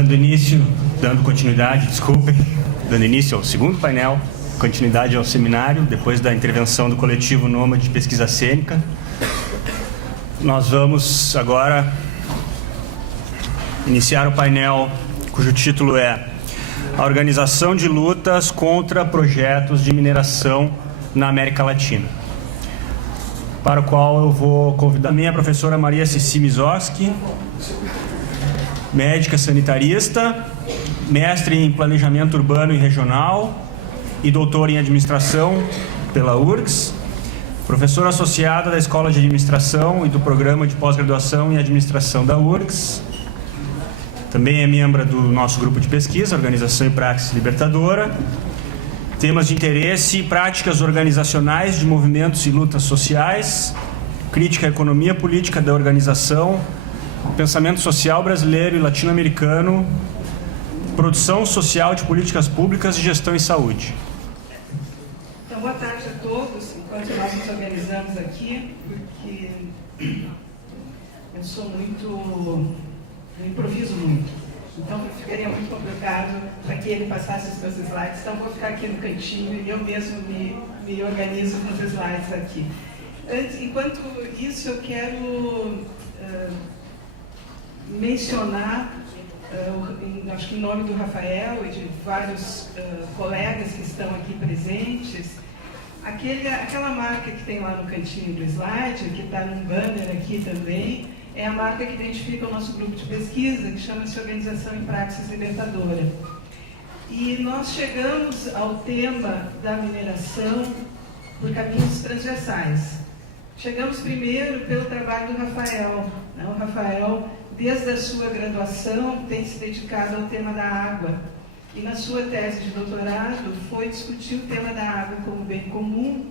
Dando início ao segundo painel, continuidade ao seminário, depois da intervenção do coletivo Nômade de Pesquisa Cênica. Nós vamos agora iniciar o painel cujo título é A Organização de Lutas contra Projetos de Mineração na América Latina, para o qual eu vou convidar a professora Maria Cici Mizoski, médica sanitarista, mestre em Planejamento Urbano e Regional e doutora em Administração pela URGS, professora associada da Escola de Administração e do Programa de Pós-Graduação em Administração da URGS. Também é membro do nosso grupo de pesquisa, Organização e Praxis Libertadora. Temas de interesse: práticas organizacionais de movimentos e lutas sociais, crítica à economia política da organização, pensamento social brasileiro e latino-americano, produção social de políticas públicas e gestão em saúde. Então, boa tarde a todos. Enquanto nós nos organizamos aqui, porque eu sou eu improviso muito. Então, ficaria muito complicado para que ele passasse os meus slides. Então, vou ficar aqui no cantinho e eu mesmo me organizo com os slides aqui. Enquanto isso, eu quero mencionar, acho que em nome do Rafael e de vários colegas que estão aqui presentes, aquela marca que tem lá no cantinho do slide, que está num banner aqui também, é a marca que identifica o nosso grupo de pesquisa, que chama-se Organização em Praxis Libertadora. E nós chegamos ao tema da mineração por caminhos transversais. Chegamos primeiro pelo trabalho do Rafael. O Rafael, desde a sua graduação, tem se dedicado ao tema da água. E na sua tese de doutorado foi discutir o tema da água como bem comum,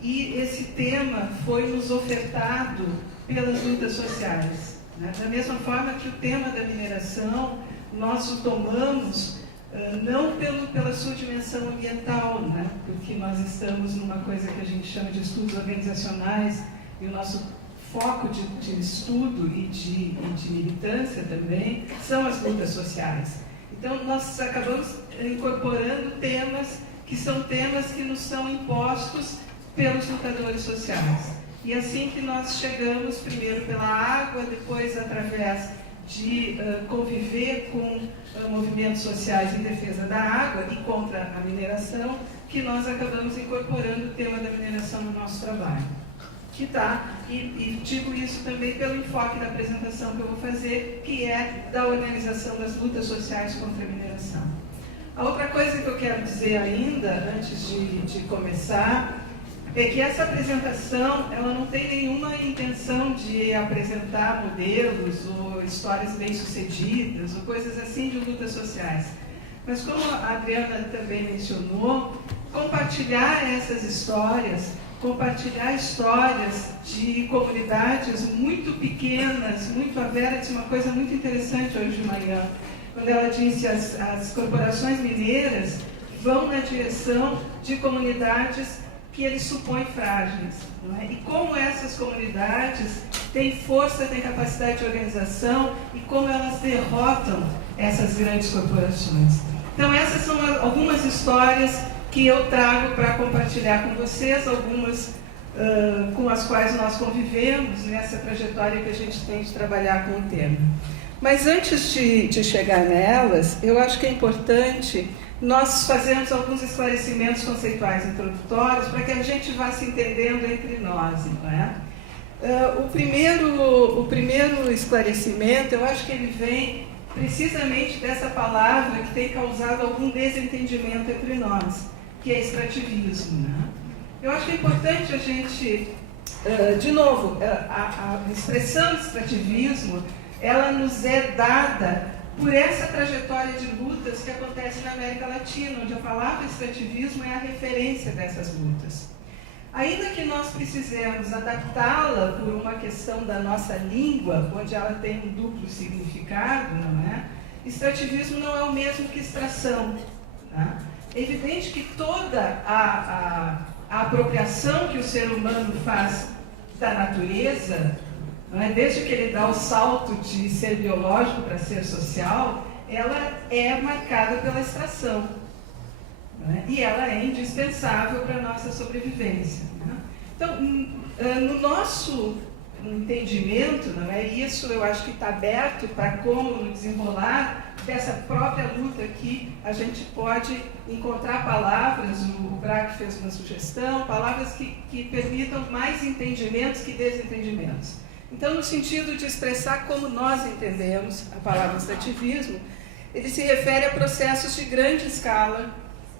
e esse tema foi nos ofertado pelas lutas sociais. Da mesma forma que o tema da mineração, nós o tomamos não pela sua dimensão ambiental, porque nós estamos numa coisa que a gente chama de estudos organizacionais, e o nosso foco de estudo e de militância também são as lutas sociais. Então, nós acabamos incorporando temas que são temas que nos são impostos pelos lutadores sociais. E assim que nós chegamos, primeiro pela água, depois através de conviver com movimentos sociais em defesa da água e contra a mineração, que nós acabamos incorporando o tema da mineração no nosso trabalho. E digo isso também pelo enfoque da apresentação que eu vou fazer, que é da organização das lutas sociais contra a mineração. A outra coisa que eu quero dizer ainda, antes de começar, é que essa apresentação ela não tem nenhuma intenção de apresentar modelos ou histórias bem-sucedidas ou coisas assim de lutas sociais. Mas como a Adriana também mencionou, compartilhar essas histórias, compartilhar histórias de comunidades muito pequenas, a Vera disse uma coisa muito interessante hoje de manhã, quando ela disse as corporações mineiras vão na direção de comunidades que eles supõem frágeis. E como essas comunidades têm força, têm capacidade de organização e como elas derrotam essas grandes corporações. Então, essas são algumas histórias que eu trago para compartilhar com vocês, algumas com as quais nós convivemos nessa trajetória que a gente tem de trabalhar com o tema. Mas antes de chegar nelas, eu acho que é importante nós fazermos alguns esclarecimentos conceituais introdutórios para que a gente vá se entendendo entre nós, não é? O primeiro esclarecimento, eu acho que ele vem precisamente dessa palavra que tem causado algum desentendimento entre nós, que é extrativismo, né? Eu acho que é importante a gente, de novo, a expressão extrativismo, ela nos é dada por essa trajetória de lutas que acontece na América Latina, onde a palavra extrativismo é a referência dessas lutas. Ainda que nós precisemos adaptá-la por uma questão da nossa língua, onde ela tem um duplo significado, não é? Extrativismo não é o mesmo que extração. Tá? É evidente que toda a apropriação que o ser humano faz da natureza, não é? Desde que ele dá o salto de ser biológico para ser social, ela é marcada pela extração, né? E ela é indispensável para a nossa sobrevivência, né? Então, no nosso entendimento, não é isso, eu acho que está aberto para como no desenrolar dessa própria luta aqui a gente pode encontrar palavras, o Braque fez uma sugestão, palavras que permitam mais entendimentos que desentendimentos. Então, no sentido de expressar como nós entendemos a palavra extrativismo, ele se refere a processos de grande escala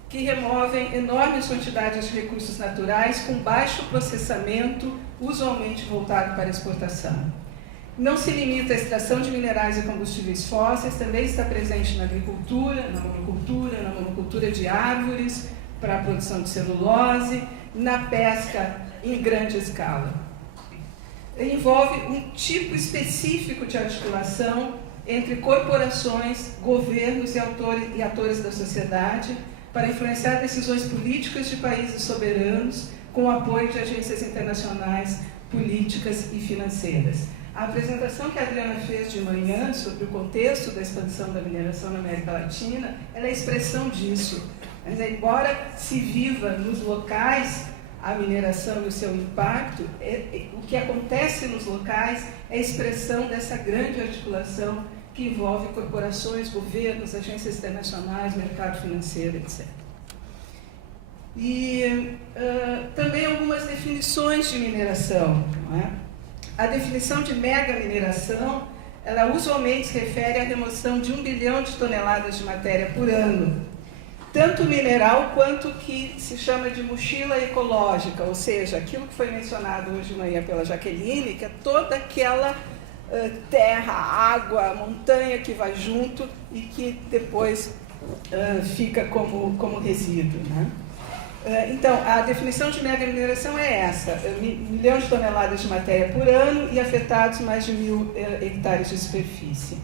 que removem enormes quantidades de recursos naturais com baixo processamento, usualmente voltado para a exportação. Não se limita à extração de minerais e combustíveis fósseis, também está presente na agricultura, na monocultura de árvores, para a produção de celulose, na pesca em grande escala. Envolve um tipo específico de articulação entre corporações, governos e atores da sociedade para influenciar decisões políticas de países soberanos com o apoio de agências internacionais, políticas e financeiras. A apresentação que a Adriana fez de manhã sobre o contexto da expansão da mineração na América Latina, ela é expressão disso. Mas, embora se viva nos locais a mineração e o seu impacto, o que acontece nos locais é a expressão dessa grande articulação que envolve corporações, governos, agências internacionais, mercado financeiro, etc. E também algumas definições de mineração, não é? A definição de mega mineração, ela usualmente se refere à remoção de 1 bilhão de toneladas de matéria por ano, tanto mineral quanto o que se chama de mochila ecológica, ou seja, aquilo que foi mencionado hoje de manhã pela Jaqueline, que é toda aquela terra, água, montanha que vai junto e que depois fica como resíduo, né? Então, a definição de mega mineração é essa: 1 milhão de toneladas de matéria por ano e afetados mais de 1.000 hectares de superfície.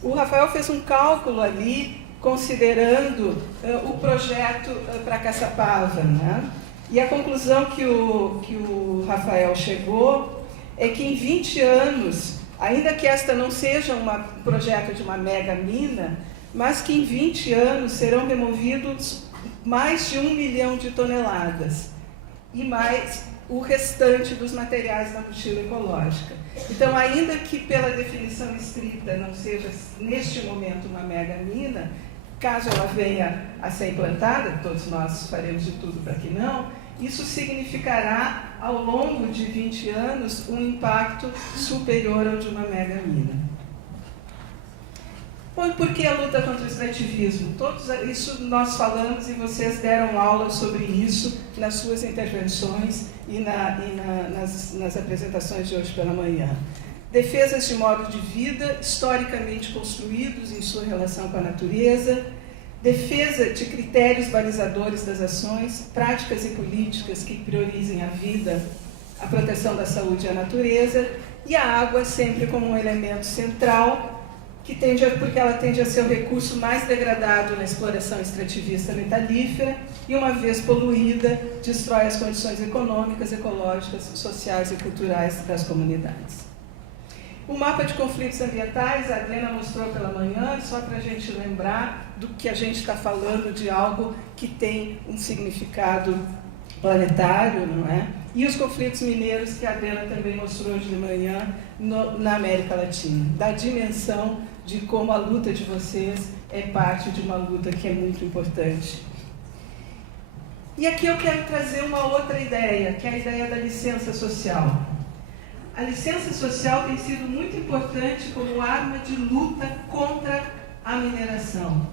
O Rafael fez um cálculo ali, considerando o projeto para Caçapava, né? E a conclusão que o Rafael chegou é que em 20 anos, ainda que esta não seja um projeto de uma mega mina, mas que em 20 anos serão removidos mais de 1 milhão de toneladas e mais o restante dos materiais da mochila ecológica. Então, ainda que pela definição estrita não seja neste momento uma mega mina, caso ela venha a ser implantada, todos nós faremos de tudo para que não, isso significará, ao longo de 20 anos, um impacto superior ao de uma mega mina. Bom, e por que a luta contra o extrativismo? Isso nós falamos e vocês deram aula sobre isso nas suas intervenções e nas apresentações de hoje pela manhã. Defesas de modo de vida historicamente construídos em sua relação com a natureza, defesa de critérios balizadores das ações, práticas e políticas que priorizem a vida, a proteção da saúde e a natureza, e a água sempre como um elemento central, porque ela tende a ser o recurso mais degradado na exploração extrativista metalífera e, uma vez poluída, destrói as condições econômicas, ecológicas, sociais e culturais das comunidades. O mapa de conflitos ambientais, a Adriana mostrou pela manhã, só para a gente lembrar do que a gente está falando de algo que tem um significado planetário, não é? E os conflitos mineiros, que a Adriana também mostrou hoje de manhã na América Latina, da dimensão de como a luta de vocês é parte de uma luta que é muito importante. E aqui eu quero trazer uma outra ideia, que é a ideia da licença social. A licença social tem sido muito importante como arma de luta contra a mineração.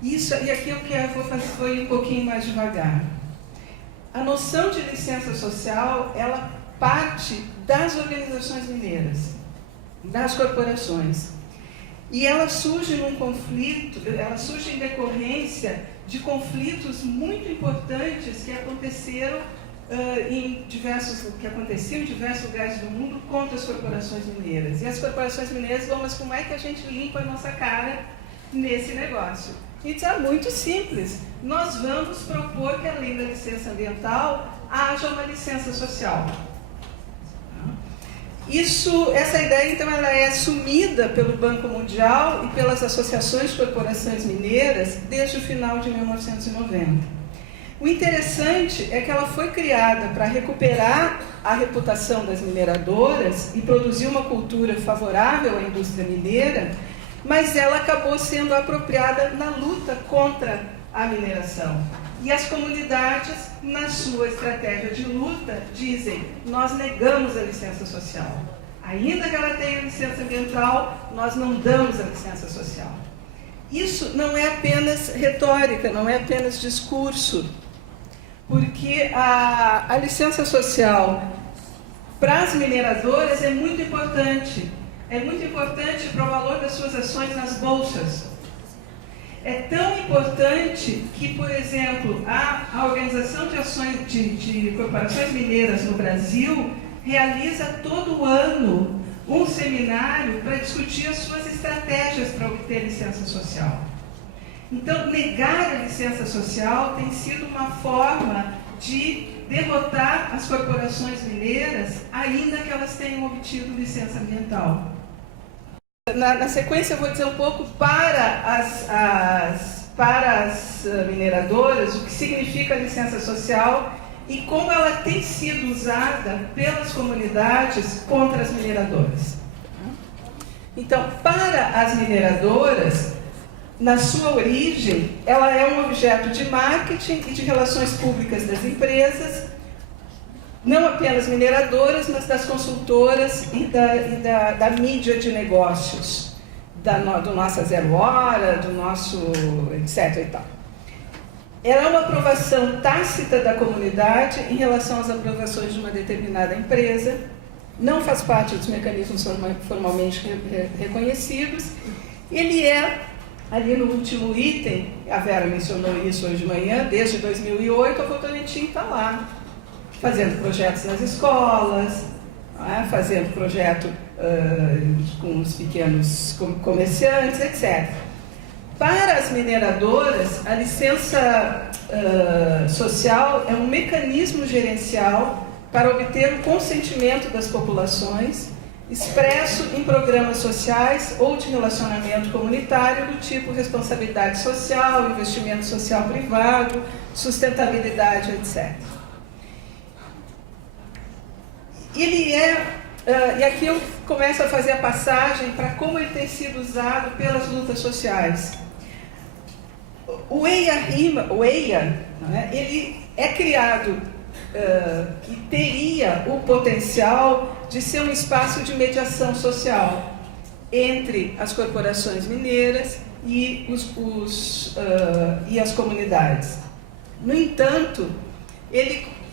E aqui vou fazer um pouquinho mais devagar. A noção de licença social, ela parte das organizações mineiras, das corporações. E ela surge em decorrência de conflitos muito importantes que aconteciam em diversos lugares do mundo contra as corporações mineiras. E as corporações mineiras vão, mas como é que a gente limpa a nossa cara nesse negócio? E diz, muito simples, nós vamos propor que além da licença ambiental, haja uma licença social. Essa ideia, então, ela é assumida pelo Banco Mundial e pelas associações de corporações mineiras desde o final de 1990. O interessante é que ela foi criada para recuperar a reputação das mineradoras e produzir uma cultura favorável à indústria mineira, mas ela acabou sendo apropriada na luta contra a mineração. E as comunidades, na sua estratégia de luta, dizem: nós negamos a licença social. Ainda que ela tenha licença ambiental, nós não damos a licença social. Isso não é apenas retórica, não é apenas discurso, porque a licença social para as mineradoras é muito importante. É muito importante para o valor das suas ações nas bolsas. É tão importante que, por exemplo, a Organização de Ações de Corporações Mineiras no Brasil realiza todo ano um seminário para discutir as suas estratégias para obter licença social. Então, negar a licença social tem sido uma forma de derrotar as corporações mineiras, ainda que elas tenham obtido licença ambiental. Na sequência, eu vou dizer um pouco para as mineradoras o que significa a licença social e como ela tem sido usada pelas comunidades contra as mineradoras. Então, para as mineradoras, na sua origem, ela é um objeto de marketing e de relações públicas das empresas, não apenas mineradoras, mas das consultoras e da mídia de negócios, do nossa Zero Hora, do nosso etc. e tal. Ela é uma aprovação tácita da comunidade em relação às aprovações de uma determinada empresa, não faz parte dos mecanismos formalmente reconhecidos. Ele é, ali no último item, a Vera mencionou isso hoje de manhã, desde 2008 a Votorantim está lá, fazendo projetos nas escolas, fazendo projeto com os pequenos comerciantes, etc. Para as mineradoras, a licença social é um mecanismo gerencial para obter o consentimento das populações, expresso em programas sociais ou de relacionamento comunitário do tipo responsabilidade social, investimento social privado, sustentabilidade, etc. Ele e aqui eu começo a fazer a passagem para como ele tem sido usado pelas lutas sociais. O EIA, né, ele é criado e teria o potencial de ser um espaço de mediação social entre as corporações mineiras e as comunidades. No entanto,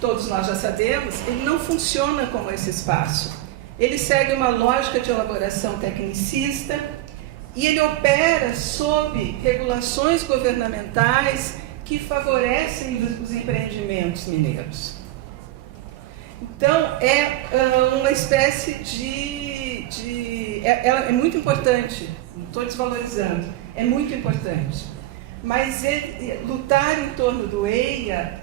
todos nós já sabemos, ele não funciona como esse espaço. Ele segue uma lógica de elaboração tecnicista e ele opera sob regulações governamentais que favorecem os empreendimentos mineiros. Então, é uma espécie é muito importante, não estou desvalorizando, é muito importante. Mas lutar em torno do EIA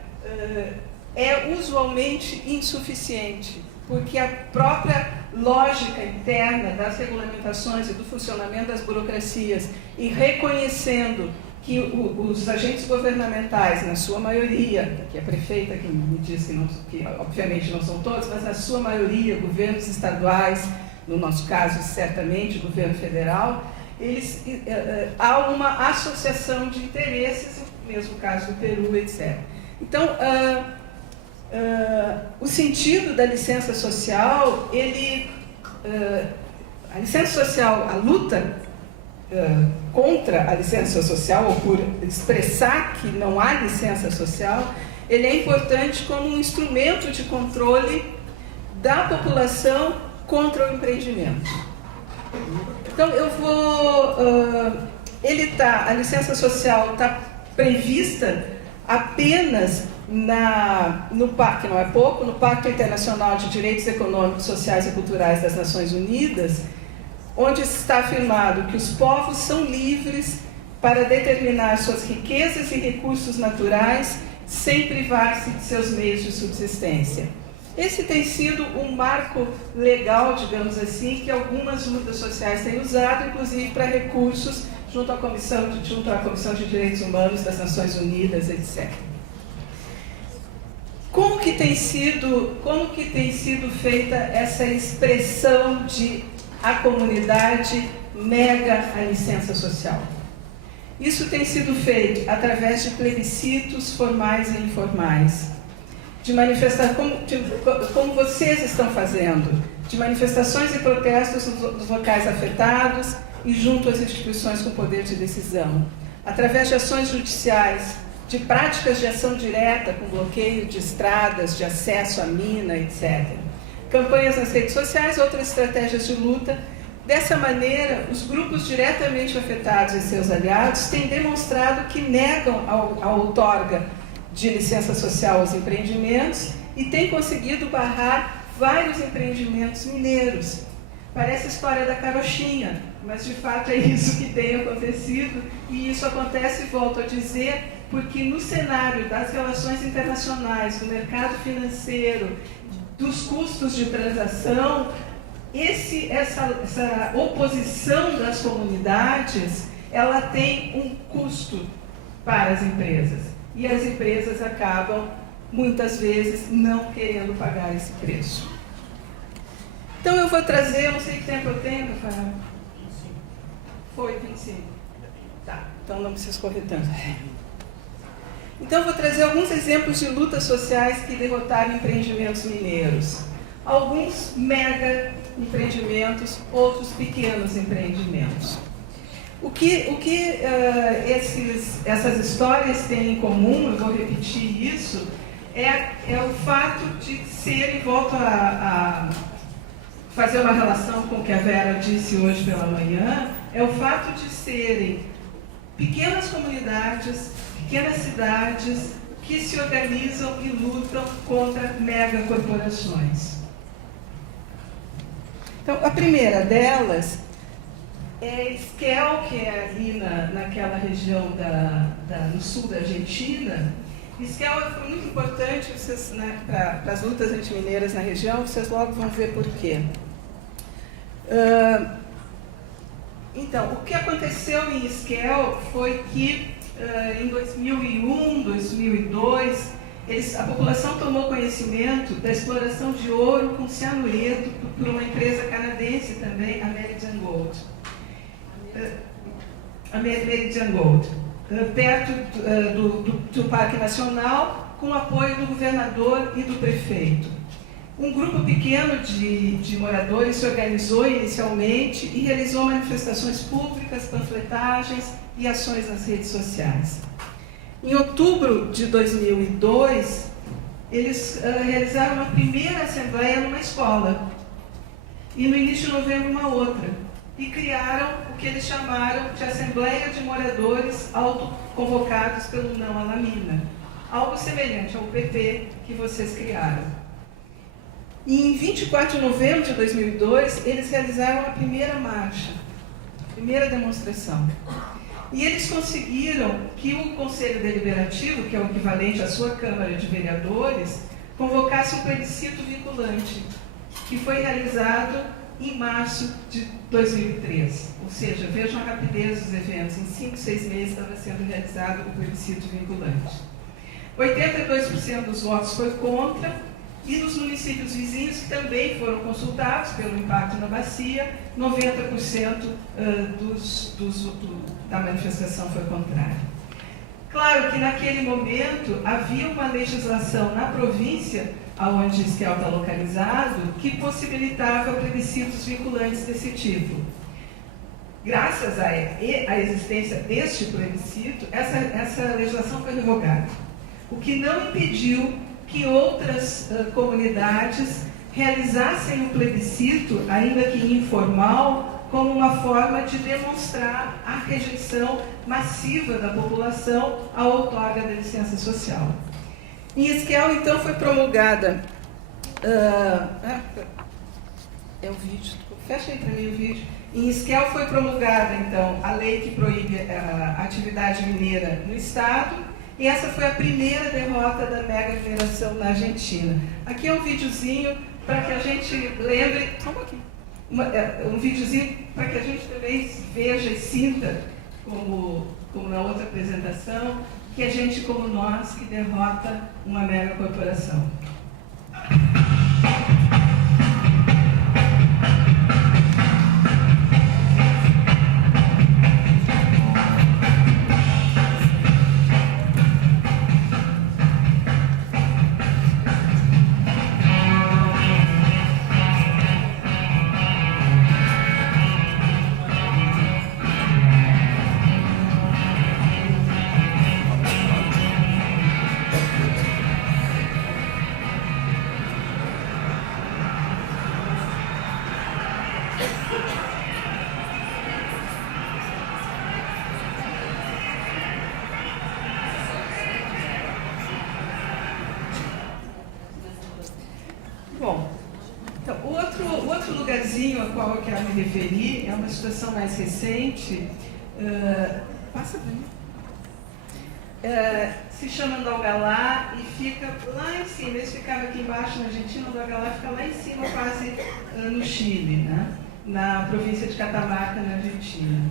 é usualmente insuficiente, porque a própria lógica interna das regulamentações e do funcionamento das burocracias e reconhecendo que os agentes governamentais, na sua maioria, que a prefeita que me disse que obviamente não são todos, mas na sua maioria, governos estaduais, no nosso caso, certamente, o governo federal, há uma associação de interesses, no mesmo caso do Peru, etc. Então, o sentido da licença social, a licença social, a luta contra a licença social, ou por expressar que não há licença social, ele é importante como um instrumento de controle da população contra o empreendimento. Então, a licença social está prevista apenas no Pacto, que não é pouco, no Pacto Internacional de Direitos Econômicos, Sociais e Culturais das Nações Unidas, onde está afirmado que os povos são livres para determinar suas riquezas e recursos naturais sem privar-se de seus meios de subsistência. Esse tem sido um marco legal, digamos assim, que algumas lutas sociais têm usado, inclusive para recursos junto à Comissão de Direitos Humanos das Nações Unidas, etc. Como que tem sido feita essa expressão de a comunidade nega a licença social? Isso tem sido feito através de plebiscitos formais e informais, de manifestações, como vocês estão fazendo, de manifestações e protestos nos locais afetados e junto às instituições com poder de decisão, através de ações judiciais, de práticas de ação direta, com bloqueio de estradas, de acesso à mina, etc. Campanhas nas redes sociais, outras estratégias de luta. Dessa maneira, os grupos diretamente afetados e seus aliados têm demonstrado que negam a outorga de licença social aos empreendimentos e têm conseguido barrar vários empreendimentos mineiros. Parece a história da carochinha, mas de fato é isso que tem acontecido, e isso acontece, volto a dizer, porque no cenário das relações internacionais, do mercado financeiro, dos custos de transação, essa oposição das comunidades, ela tem um custo para as empresas. E as empresas acabam, muitas vezes, não querendo pagar esse preço. Então eu vou trazer, eu não sei que tempo eu tenho, Rafael. Foi 25. Tá, então não preciso correr tanto. Então eu vou trazer alguns exemplos de lutas sociais que derrotaram empreendimentos mineiros. Alguns mega empreendimentos, outros pequenos empreendimentos. O que essas histórias têm em comum, eu vou repetir isso, é o fato de serem, volto a fazer uma relação com o que a Vera disse hoje pela manhã, é o fato de serem pequenas comunidades, pequenas cidades que se organizam e lutam contra megacorporações. Então, a primeira delas é Esquel, que é ali naquela região no sul da Argentina. Esquel foi muito importante para as lutas antimineiras na região, vocês logo vão ver por quê. Então, o que aconteceu em Esquel foi que em 2001, 2002, a população tomou conhecimento da exploração de ouro com cianureto por uma empresa canadense também, a Meridian Gold, perto do Parque Nacional, com o apoio do governador e do prefeito. Um grupo pequeno de moradores se organizou inicialmente e realizou manifestações públicas, panfletagens e ações nas redes sociais. Em outubro de 2002, eles realizaram uma primeira assembleia numa escola. E no início de novembro, uma outra. E criaram o que eles chamaram de Assembleia de Moradores Autoconvocados pelo Não à Lamina. Algo semelhante ao PP que vocês criaram. E em 24 de novembro de 2002, eles realizaram a primeira marcha, a primeira demonstração. E eles conseguiram que o Conselho Deliberativo, que é o equivalente à sua Câmara de Vereadores, convocasse um plebiscito vinculante, que foi realizado em março de 2003. Ou seja, vejam a rapidez dos eventos. Em 5, 6 meses estava sendo realizado o plebiscito vinculante. 82% dos votos foi contra, e nos municípios vizinhos, que também foram consultados pelo impacto na bacia, 90% da manifestação foi contrária. Claro que naquele momento havia uma legislação na província onde Esquel está localizado que possibilitava plebiscitos vinculantes desse tipo. Graças à existência deste plebiscito, essa legislação foi revogada, o que não impediu que outras comunidades realizassem o plebiscito, ainda que informal, como uma forma de demonstrar a rejeição massiva da população à outorga da licença social. Em Esquel, então, foi promulgada... é o vídeo, fecha aí para mim o vídeo. Em Esquel foi promulgada, então, a lei que proíbe a atividade mineira no Estado, E essa foi a primeira derrota da mega mineração na Argentina. Aqui é um videozinho para que a gente lembre, um videozinho para que a gente também veja e sinta, como na outra apresentação, que é gente como nós que derrota uma mega corporação. Bom, então, o outro lugarzinho ao qual eu quero me referir é uma situação mais recente, passa bem. Se chama Andalgalá e fica lá em cima. Eles ficavam aqui embaixo na Argentina, Andalgalá fica lá em cima, quase no Chile, né? Na província de Catamarca, na Argentina.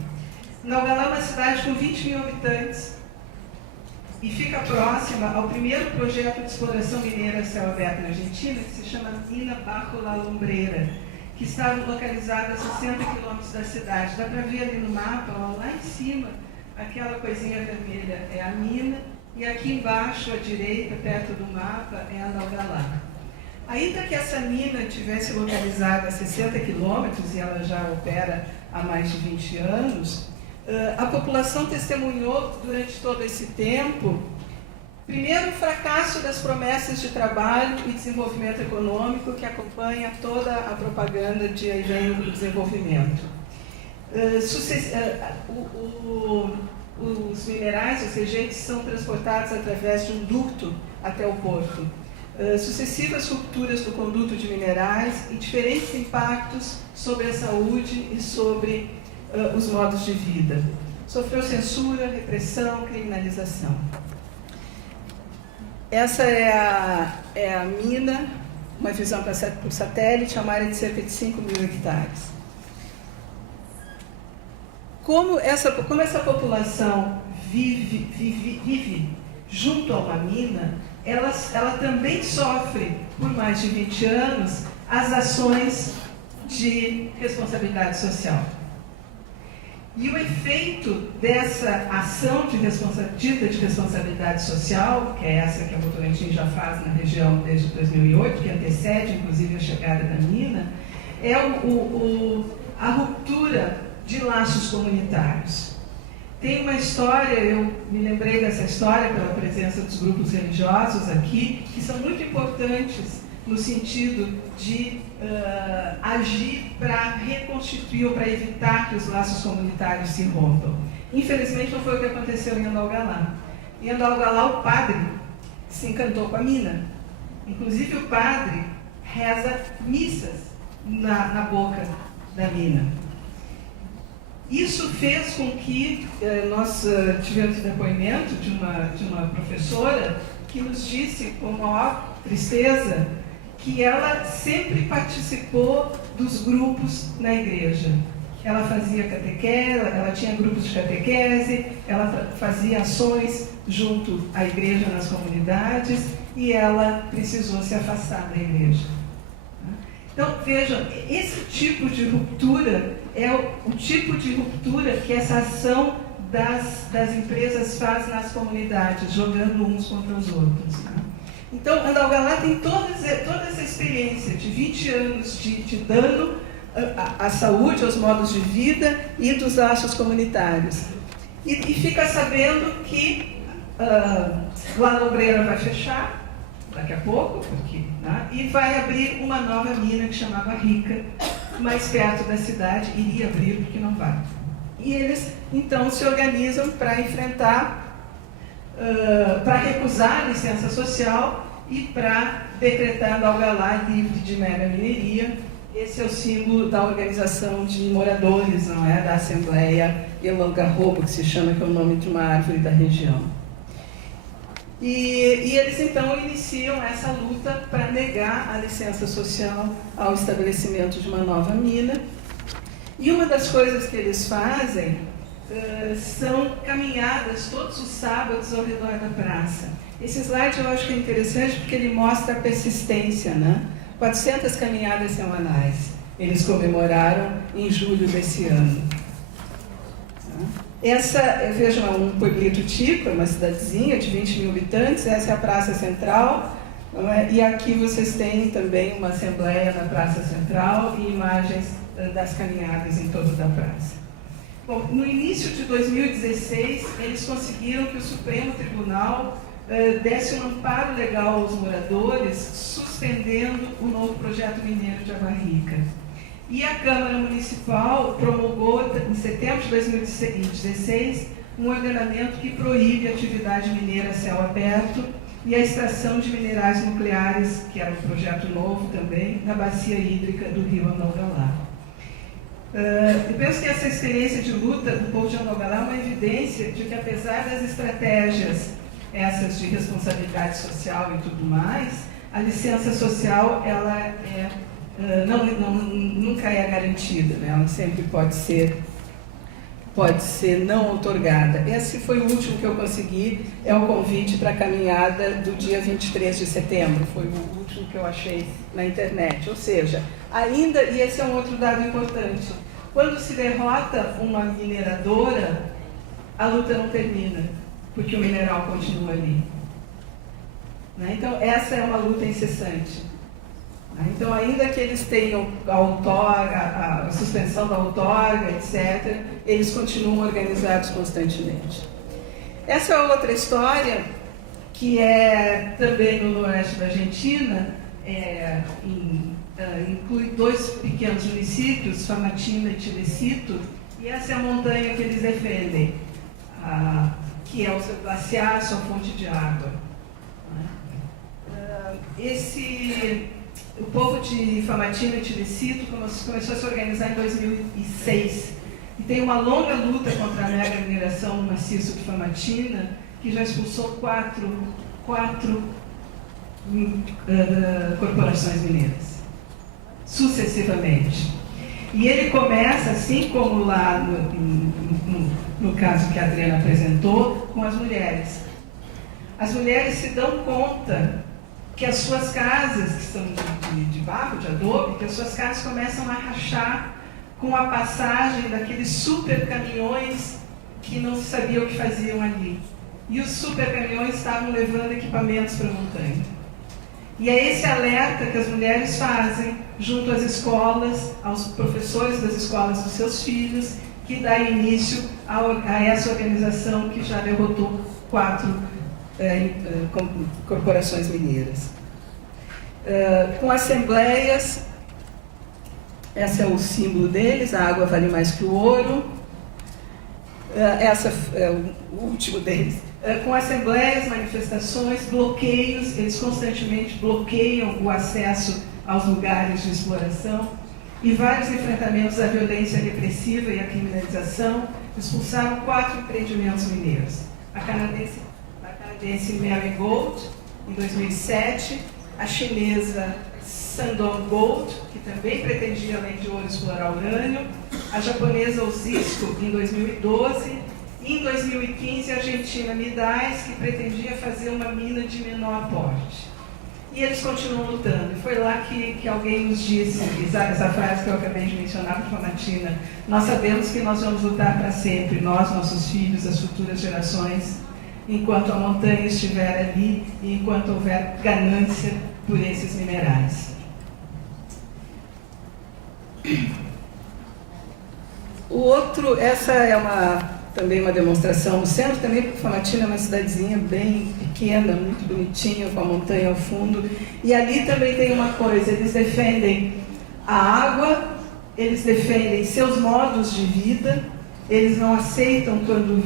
Andalgalá é uma cidade com 20 mil habitantes e fica próxima ao primeiro projeto de exploração mineira a céu aberto na Argentina, que se chama Mina Bajo la Lumbrera, que está localizada a 60 quilômetros da cidade. Dá para ver ali no mapa, ó, lá em cima, aquela coisinha vermelha é a mina, e aqui embaixo, à direita, perto do mapa, é Andalgalá. Ainda que essa mina tivesse localizada a 60 quilômetros, e ela já opera há mais de 20 anos, a população testemunhou durante todo esse tempo, primeiro, o fracasso das promessas de trabalho e desenvolvimento econômico que acompanha toda a propaganda de aí vem o desenvolvimento. Os minerais, os rejeitos, são transportados através de um duto até o porto. Sucessivas rupturas do conduto de minerais e diferentes impactos sobre a saúde e sobre os modos de vida. Sofreu censura, repressão, criminalização. Essa é a mina, uma visão por satélite, uma área de cerca de 5 mil hectares. Como essa população vive junto a uma mina, ela também sofre, por mais de 20 anos, as ações de responsabilidade social. E o efeito dessa ação dita de responsabilidade social, que é essa que a Votorantim já faz na região desde 2008, que antecede, inclusive, a chegada da mina, é a ruptura de laços comunitários. Tem uma história, eu me lembrei dessa história pela presença dos grupos religiosos aqui, que são muito importantes no sentido de agir para reconstituir ou para evitar que os laços comunitários se rompam. Infelizmente não foi o que aconteceu em Andalgalá. Em Andalgalá o padre se encantou com a mina. Inclusive o padre reza missas na boca da mina. Isso fez com que nós tivemos depoimento de uma professora que nos disse com maior tristeza que ela sempre participou dos grupos na igreja. Ela fazia catequese, ela tinha grupos de catequese, ela fazia ações junto à igreja nas comunidades e ela precisou se afastar da igreja. Então, vejam, esse tipo de ruptura é o tipo de ruptura que essa ação das empresas faz nas comunidades, jogando uns contra os outros. Então, Andalgalá tem toda essa experiência de 20 anos de dano à saúde, aos modos de vida e dos laços comunitários. E fica sabendo que La Lumbrera vai fechar daqui a pouco, e vai abrir uma nova mina que chamava Rica, mais perto da cidade, iria abrir porque não vai. E eles, então, se organizam para enfrentar, para recusar a licença social e para decretar Andalgalá livre de mega mineria. Esse é o símbolo da organização de moradores, não é? Da Assembleia Elangarrobo, que se chama, que é o nome de uma árvore da região. E eles então iniciam essa luta para negar a licença social ao estabelecimento de uma nova mina. E uma das coisas que eles fazem são caminhadas todos os sábados ao redor da praça. Esse slide eu acho que é interessante porque ele mostra a persistência, né? 400 caminhadas semanais eles comemoraram em julho desse ano. Essa, vejam, é um pueblito tico, é uma cidadezinha de 20 mil habitantes, essa é a Praça Central, e aqui vocês têm também uma assembleia na Praça Central e imagens das caminhadas em torno da praça. Bom, no início de 2016, eles conseguiram que o Supremo Tribunal desse um amparo legal aos moradores, suspendendo o novo projeto mineiro de Água Rica. E a Câmara Municipal promulgou, em setembro de 2016, um ordenamento que proíbe a atividade mineira a céu aberto e a extração de minerais nucleares, que era um projeto novo também, na bacia hídrica do rio Anhangualá. Eu penso que essa experiência de luta do povo de Anhangualá é uma evidência de que, apesar das estratégias essas de responsabilidade social e tudo mais, a licença social ela nunca é garantida, né? Ela sempre pode ser não outorgada. Esse foi o último que eu consegui, é o convite para a caminhada do dia 23 de setembro, foi o último que eu achei na internet. Ou seja, ainda, e esse é um outro dado importante, quando se derrota uma mineradora, a luta não termina, porque o mineral continua ali. Então, essa é uma luta incessante. Então, ainda que eles tenham a suspensão da outorga, etc., eles continuam organizados constantemente. Essa é outra história, que é também no noroeste da Argentina, inclui 2 pequenos municípios, Famatina e Chilecito, e essa é a montanha que eles defendem, que é o seu glaciar, sua fonte de água. O povo de Famatina e Chilecito começou a se organizar em 2006 e tem uma longa luta contra a mega mineração no maciço de Famatina, que já expulsou quatro corporações mineiras, sucessivamente. E ele começa, assim como lá no caso que a Adriana apresentou, com as mulheres. As mulheres se dão conta que as suas casas, que são de barro, de adobe, que as suas casas começam a rachar com a passagem daqueles super caminhões que não se sabia o que faziam ali. E os super caminhões estavam levando equipamentos para a montanha. E é esse alerta que as mulheres fazem junto às escolas, aos professores das escolas dos seus filhos, que dá início a essa organização que já derrotou 4 corporações mineiras. Com assembleias, esse é o símbolo deles, a água vale mais que o ouro. Essa é o último deles. Com assembleias, manifestações, bloqueios, eles constantemente bloqueiam o acesso aos lugares de exploração e vários enfrentamentos à violência repressiva e à criminalização. Expulsaram 4 empreendimentos mineiros. A canadense Mary Gold, em 2007, a chinesa Shandong Gold, que também pretendia, além de ouro, explorar urânio, a japonesa Osisko, em 2012, e em 2015 a argentina Midais, que pretendia fazer uma mina de menor porte. E eles continuam lutando. E foi lá que alguém nos disse, essa frase que eu acabei de mencionar para a Famatina: nós sabemos que nós vamos lutar para sempre, nós, nossos filhos, as futuras gerações, enquanto a montanha estiver ali e enquanto houver ganância por esses minerais. Essa é também uma demonstração no centro, também porque Famatina é uma cidadezinha bem pequena, muito bonitinha, com a montanha ao fundo. E ali também tem uma coisa, eles defendem a água, eles defendem seus modos de vida. Eles não aceitam quando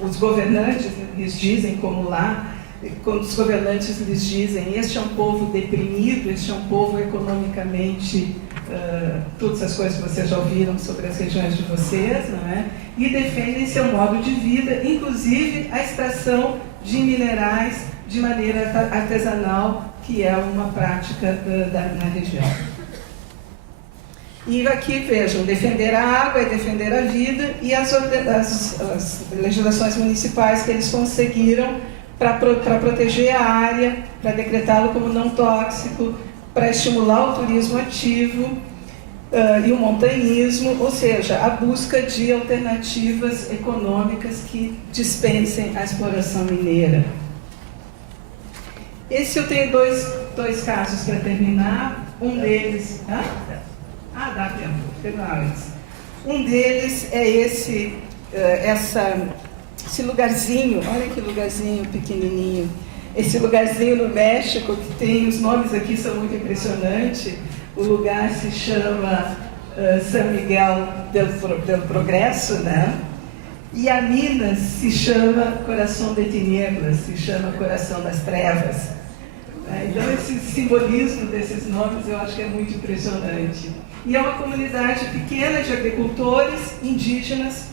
os governantes lhes dizem, como lá, quando os governantes lhes dizem: este é um povo deprimido, este é um povo economicamente, todas as coisas que vocês já ouviram sobre as regiões de vocês, não é? E defendem seu modo de vida, inclusive a extração de minerais de maneira artesanal, que é uma prática na região. E aqui, vejam, defender a água é defender a vida, e as legislações municipais que eles conseguiram para proteger a área, para decretá-lo como não tóxico, para estimular o turismo ativo e o montanhismo, ou seja, a busca de alternativas econômicas que dispensem a exploração mineira. Esse eu tenho dois casos para terminar. Um deles... dá tempo. Um deles é esse lugarzinho, olha que lugarzinho pequenininho. Esse lugarzinho no México, que tem, os nomes aqui são muito impressionantes. O lugar se chama San Miguel del Progreso, né? E a mina se chama Coração de Tinieblas, se chama Coração das Trevas. Então, esse simbolismo desses nomes eu acho que é muito impressionante. E é uma comunidade pequena de agricultores indígenas.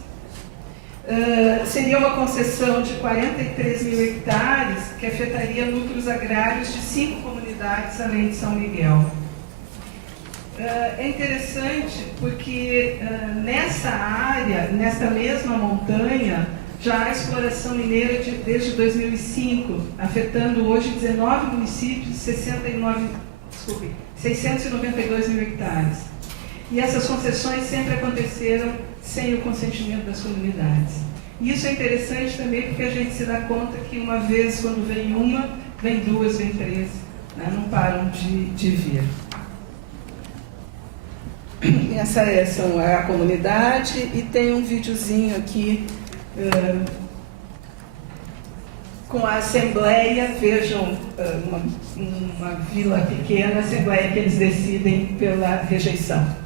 Seria uma concessão de 43 mil hectares que afetaria núcleos agrários de 5 comunidades além de São Miguel. É interessante porque nessa área, nessa mesma montanha, já há exploração mineira desde 2005, afetando hoje 19 municípios, 692 mil hectares. E essas concessões sempre aconteceram sem o consentimento das comunidades. E isso é interessante também porque a gente se dá conta que uma vez, quando vem uma, vem duas, vem três, né? Não param de vir. Essa é a comunidade, e tem um videozinho aqui com a assembleia. Vejam, uma vila pequena, a assembleia que eles decidem pela rejeição.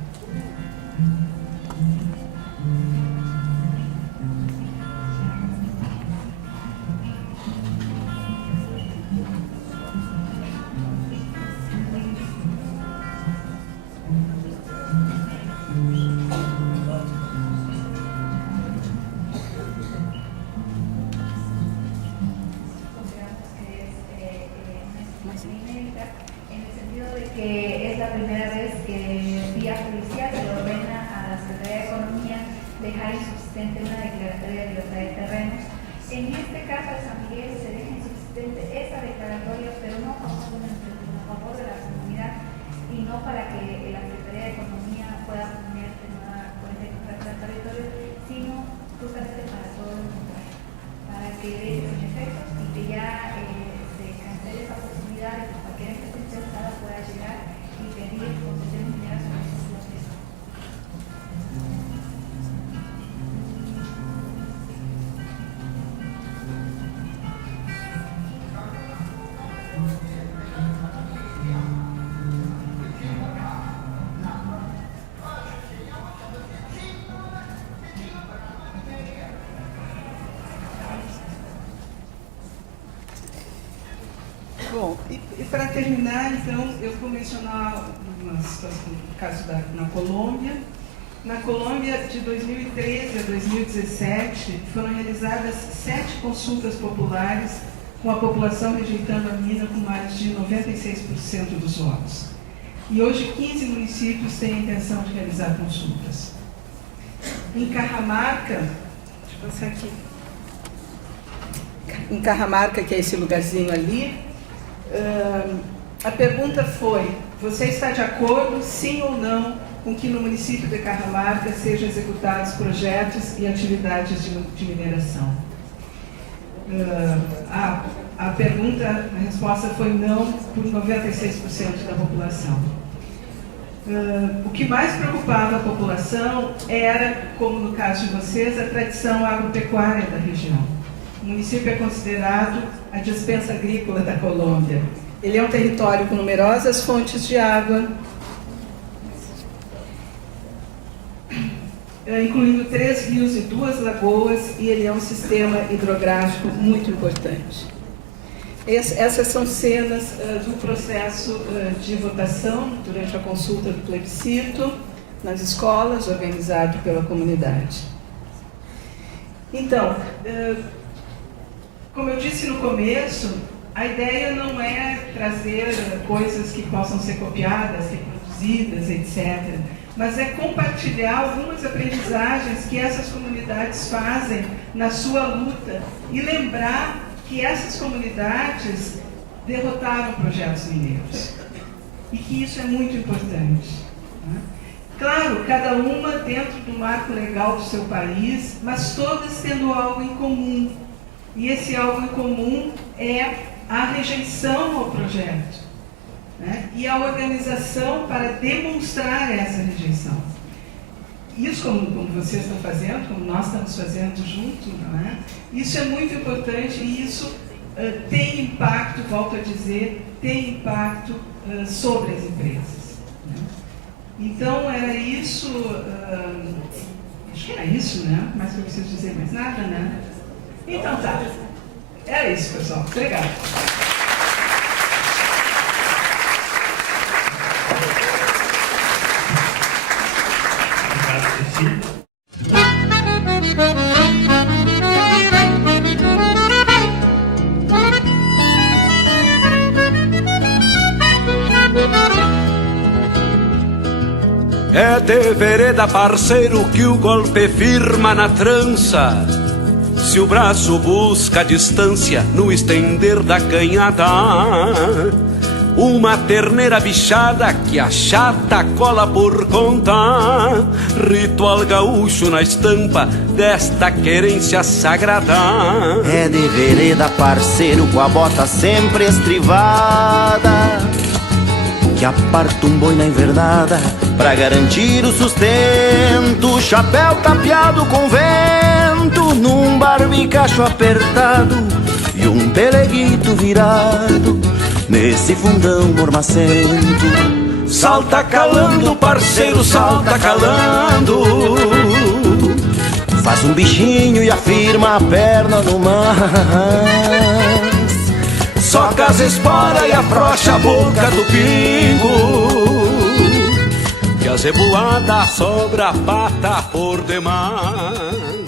Que es la primera vez que vía judicial se le ordena a la Secretaría de Economía dejar insuficiente una declaratoria de libertad de terrenos. En este caso de San Miguel se deja insuficiente esa declaratoria, pero no a favor de la comunidad y no para que la Secretaría de Economía pueda poner una cuenta de territorio, sino justamente para todo el mundo, para que deje sus efectos y que ya se cancele esa posibilidad de que cualquier empresa interesada pueda llegar y pedir concesiones mineras sobre esos bosques. Bom, e para terminar, então, eu vou mencionar uma situação, no caso na Colômbia. Na Colômbia, de 2013 a 2017, foram realizadas 7 consultas populares, com a população rejeitando a mina com mais de 96% dos votos. E hoje 15 municípios têm a intenção de realizar consultas. Em Cajamarca, deixa eu passar aqui. Em Cajamarca, que é esse lugarzinho ali, a pergunta foi: você está de acordo, sim ou não, com que no município de Cajamarca sejam executados projetos e atividades de mineração? A resposta foi não por 96% da população. O que mais preocupava a população era, como no caso de vocês, a tradição agropecuária da região. O município é considerado a dispensa agrícola da Colômbia. Ele é um território com numerosas fontes de água, incluindo 3 rios e 2 lagoas, e ele é um sistema hidrográfico muito importante. Essas são cenas do processo de votação durante a consulta do plebiscito nas escolas, organizado pela comunidade. Então, Como eu disse no começo, a ideia não é trazer coisas que possam ser copiadas, reproduzidas, etc. Mas é compartilhar algumas aprendizagens que essas comunidades fazem na sua luta e lembrar que essas comunidades derrotaram projetos mineiros e que isso é muito importante. Né? Claro, cada uma dentro do marco legal do seu país, mas todas tendo algo em comum. E esse algo em comum é a rejeição ao projeto, né? E a organização para demonstrar essa rejeição. Isso, como vocês estão fazendo, como nós estamos fazendo junto, não é? Isso é muito importante e isso tem impacto, volto a dizer, tem impacto sobre as empresas. Né? Então, era isso, acho que era isso, né? Mais que eu preciso dizer mais nada, né? Então tá, era isso, pessoal. Obrigada. É de vereda, parceiro, que o golpe firma na trança. Se o braço busca distância no estender da canhada, uma terneira bichada que achata cola por conta, ritual gaúcho na estampa desta querência sagrada. É de vereda, parceiro, com a bota sempre estrivada, que aparta um boi na invernada pra garantir o sustento. Chapéu tapeado com vento, num barbicacho apertado e um peleguito virado nesse fundão mormacento. Salta calando, parceiro, salta calando. Faz um bichinho e afirma a perna no mar. Soca as esporas e afrouxa a boca do pingo, que a zeboada sobra a pata por demais.